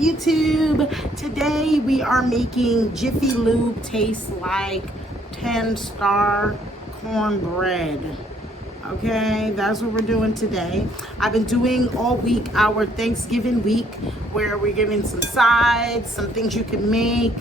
YouTube? Today we are making Jiffy Lube taste like 10-star cornbread. Okay, that's what we're doing today. I've been doing all week our Thanksgiving week where we're giving some sides, some things you can make,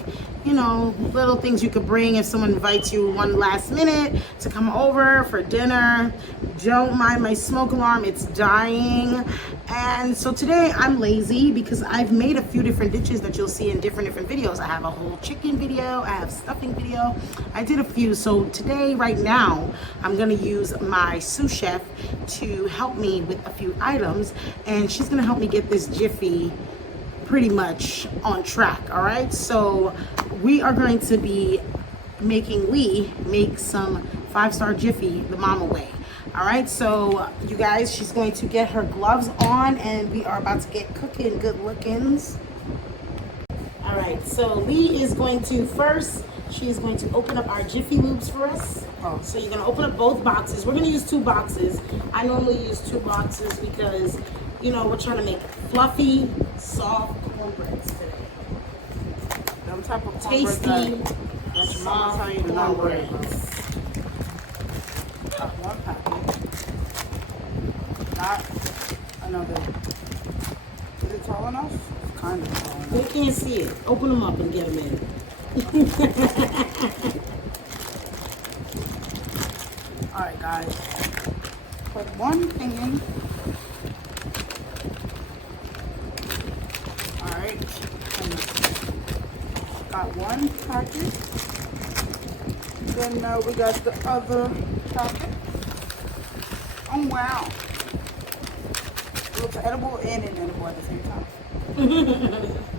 you know, little things you could bring if someone invites you one last minute to come over for dinner. Don't mind my smoke alarm, it's dying. And so today I'm lazy because I've made a few different dishes that you'll see in different videos. I have a whole chicken video, I have stuffing video. I did a few. So today, right now, I'm gonna use my sous chef to help me with a few items, and she's gonna help me get this Jiffy pretty much on track. All right, so we are going to be making Lee make some 5-star Jiffy the mama way. All right, so you guys, she's going to get her gloves on and we are about to get cooking good lookings. All right, so Lee is going to first, she is going to open up our Jiffy Lubes for us. Oh, so you're gonna open up both boxes. We're gonna use 2 boxes. I normally use 2 boxes because, you know, we're trying to make fluffy, soft cornbreads today. Them type of tasty, soft cornbreads. One packet. Not another. Is it tall enough? It's kind of tall enough. We can't see it. Open them up and get them in. Alright guys. Put one thing in. Alright. Got one packet. Then now we got the other packet. Oh wow. It looks edible and inedible at the same time.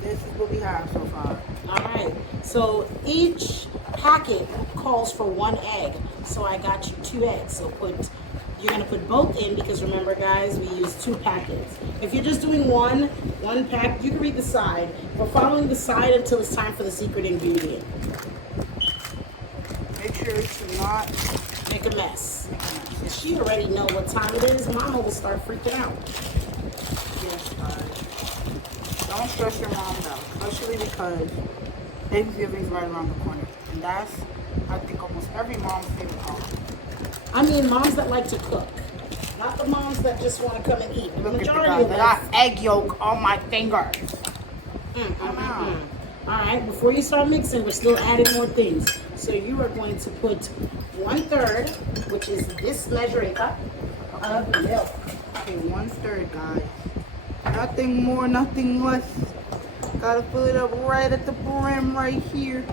This is what we have so far. Alright, so each packet calls for 1 egg. So I got you 2 eggs. So you're gonna put both in because remember guys, we use 2 packets. If you're just doing one pack, you can read the side. We're following the side until it's time for the secret ingredient. Make sure to not make a mess. She already know what time it is. Mama will start freaking out. Yes, guys. Don't stress your mom out, especially because Thanksgiving's right around the corner. And that's, I think, almost every mom's favorite holiday. I mean, moms that like to cook. Not the moms that just want to come and eat. The majority of us. I got egg yolk on my fingers. All right, before you start mixing, we're still adding more things. So you are going to put 1/3, which is this measuring cup of milk. Okay, 1/3, guys. Nothing more, nothing less. Gotta fill it up right at the brim right here.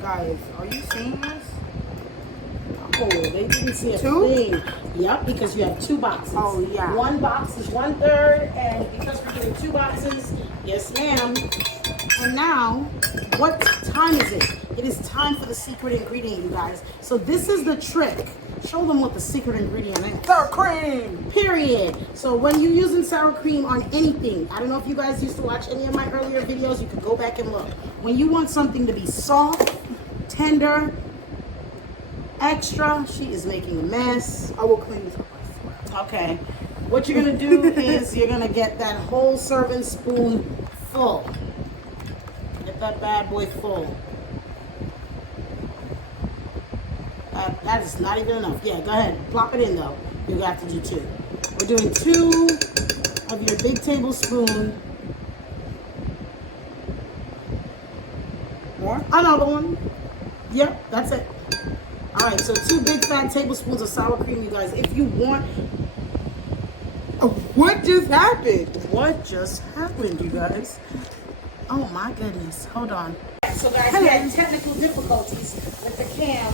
Guys, are you seeing this? Oh, they didn't see a 2? thing. Yep, because you have 2 boxes. Oh, yeah. 1 box is 1/3, and because we're doing 2 boxes, yes, ma'am. And now, what time is it? It is time for the secret ingredient, you guys. So this is the trick. Show them what the secret ingredient is. Sour cream! Period. So when you're using sour cream on anything, I don't know if you guys used to watch any of my earlier videos, you could go back and look. When you want something to be soft, tender, extra, she is making a mess. I will clean this up, I swear. Okay. What you're gonna do is you're gonna get that whole serving spoon full. Get that bad boy full. That is not even enough. Yeah, go ahead. Plop it in though. You have to do 2. We're doing 2 of your big tablespoon. More? Another one. Yep, that's it. All right, so 2 big fat tablespoons of sour cream, you guys. If you want. What just happened? What just happened, you guys? Oh my goodness. Hold on. So guys, we had technical difficulties with the cam.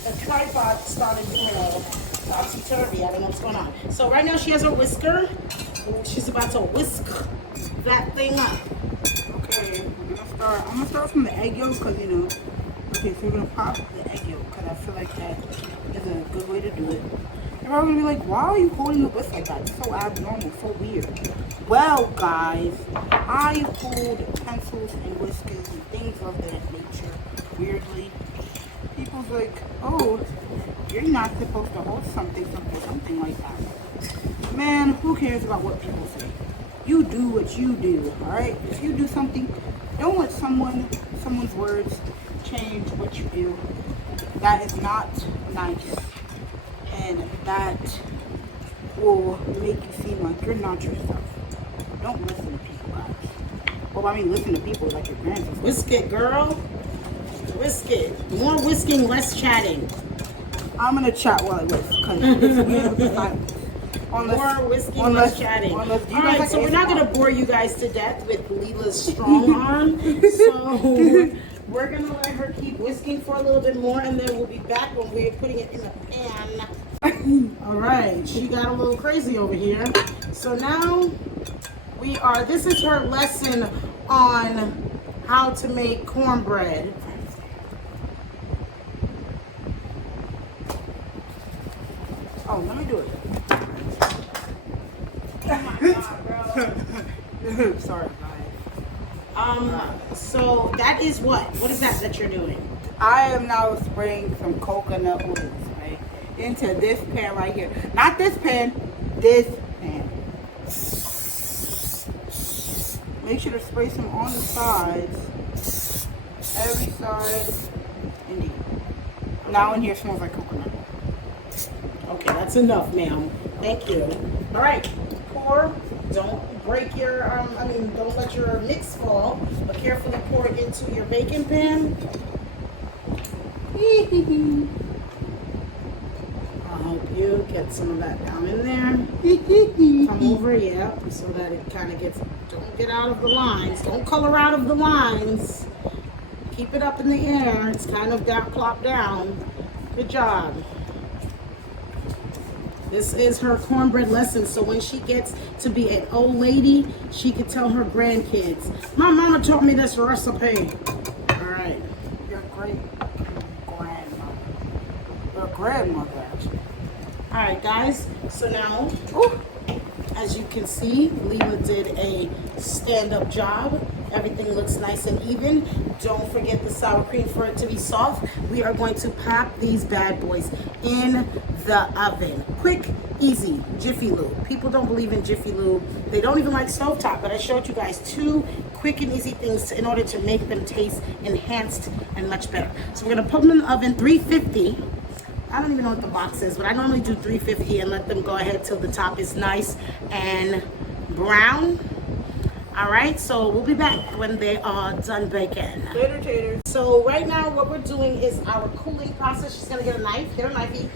The tripod started doing a topsy-turvy. I don't know what's going on. So right now she has her whisker. She's about to whisk that thing up. Okay, I'm gonna start from the egg yolk because, you know. Okay, so we're gonna pop the egg yolk because I feel like that is a good way to do it. You're probably gonna be like, why are you holding the whisk like that? It's so abnormal, so weird. Well, guys, I hold pencils and whiskers and things of that nature weirdly. People's like, oh, you're not supposed to hold something like that. Man, who cares about what people say? You do what you do, all right? If you do something, don't let someone's words change what you do. That is not nice, and that will make you seem like you're not yourself. Don't listen to people, guys. Well, I mean, listen to people like your parents. Whisk it, girl. Whisk it. More whisking, less chatting. I'm gonna chat while I whisk because it's weird with the silence. More whisking, less chatting. All right, so we're not gonna bore you guys to death with Leela's strong arm. So we're gonna let her keep whisking for a little bit more, and then we'll be back when we're putting it in the pan. All right, she got a little crazy over here. So now this is her lesson on how to make cornbread. Oh, let me do it. Oh my God, bro. Sorry, guys. So that is what? What is that you're doing? I am now spraying some coconut oils, right, into this pan right here. Not this pan, this pan. Make sure to spray some on the sides. Every side. Indeed. Now in here smells like coconut oil. Okay, that's enough, ma'am. Thank you. All right, pour. Don't break your, don't let your mix fall, but carefully pour it into your baking pan. I'll help you get some of that down in there. Come over, yeah, so that it kind of gets, don't get out of the lines. Don't color out of the lines. Keep it up in the air. It's kind of down, plop down. Good job. This is her cornbread lesson, so when she gets to be an old lady, she could tell her grandkids, my mama taught me this recipe. All right. Your great grandmother. Your grandmother, actually. All right, guys. So now, as you can see, Leela did a stand-up job. Everything looks nice and even. Don't forget the sour cream for it to be soft. We are going to pop these bad boys in the oven. Quick, easy, Jiffy Lube. People don't believe in Jiffy Lube. They don't even like stovetop, but I showed you guys 2 quick and easy things in order to make them taste enhanced and much better. So we're gonna put them in the oven, 350. I don't even know what the box says, but I normally do 350 and let them go ahead till the top is nice and brown. All right, so we'll be back when they are done baking. Tater taters. So right now what we're doing is our cooling process. She's gonna get a knife, get a knifey.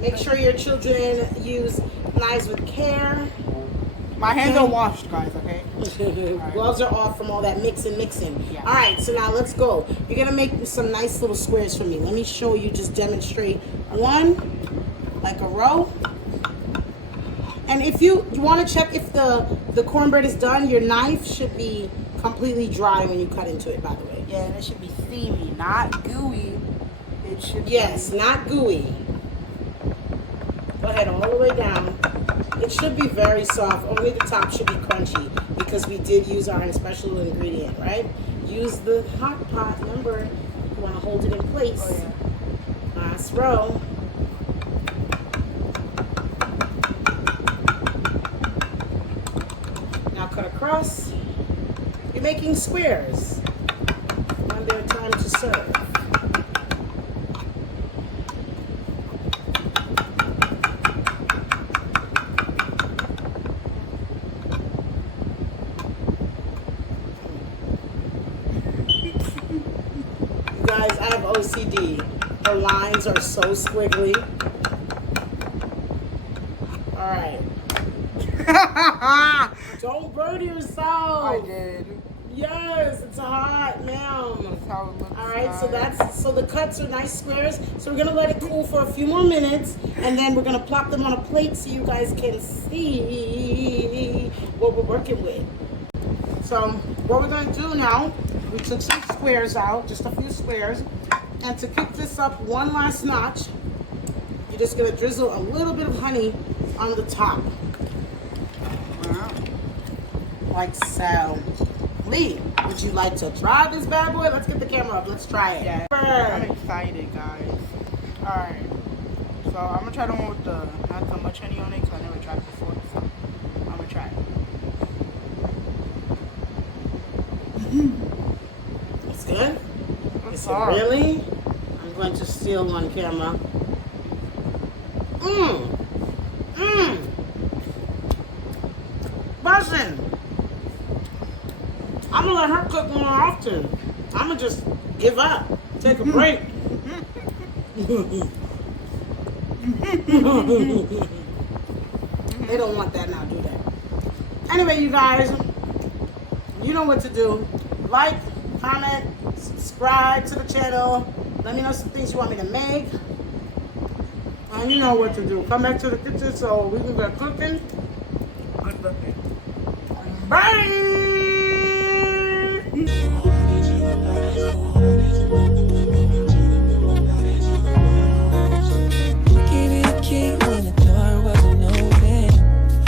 Make sure your children use knives with care. My hands are washed, guys, okay? Gloves are off from all that mixing. Yeah. All right, so now let's go. You're gonna make some nice little squares for me. Let me show you, just demonstrate one, like a row. And if you want to check if the cornbread is done, your knife should be completely dry when you cut into it, by the way. Yeah, and it should be steamy, not gooey. It should Yes, not gooey. Go ahead, all the way down. It should be very soft. Only the top should be crunchy because we did use our special ingredient, right? Use the hot pot. Remember, you want to hold it in place. Oh, yeah. Last row. Now cut across. You're making squares when they're time to serve. Guys, I have OCD. The lines are so squiggly. All right. Don't burn yourself. I did. Yes, it's hot, ma'am. That's how it looks. All right, so the cuts are nice squares. So we're gonna let it cool for a few more minutes, and then we're gonna plop them on a plate so you guys can see what we're working with. So what we're gonna do now, we took some squares out, just a few squares, and to kick this up one last notch, you're just gonna drizzle a little bit of honey on the top, like so. Lee, would you like to try this bad boy? Let's get the camera up. Let's try it. Yeah, I'm excited, guys. All right, so I'm gonna try the one with the not so much honey on it because I never tried it before. So I'm gonna try it. It's good? It's Is it hard. really? I'm going to steal on camera. Mmm. Mmm. Buzzing. I'm gonna let her cook more often. I'm gonna just give up. Take a break. They don't want that now, do they? Anyway, you guys, you know what to do. Like, comment, subscribe to the channel. Let me know some things you want me to make. And you know what to do. Come back to the kitchen so we can get cooking. Good looking. Bye!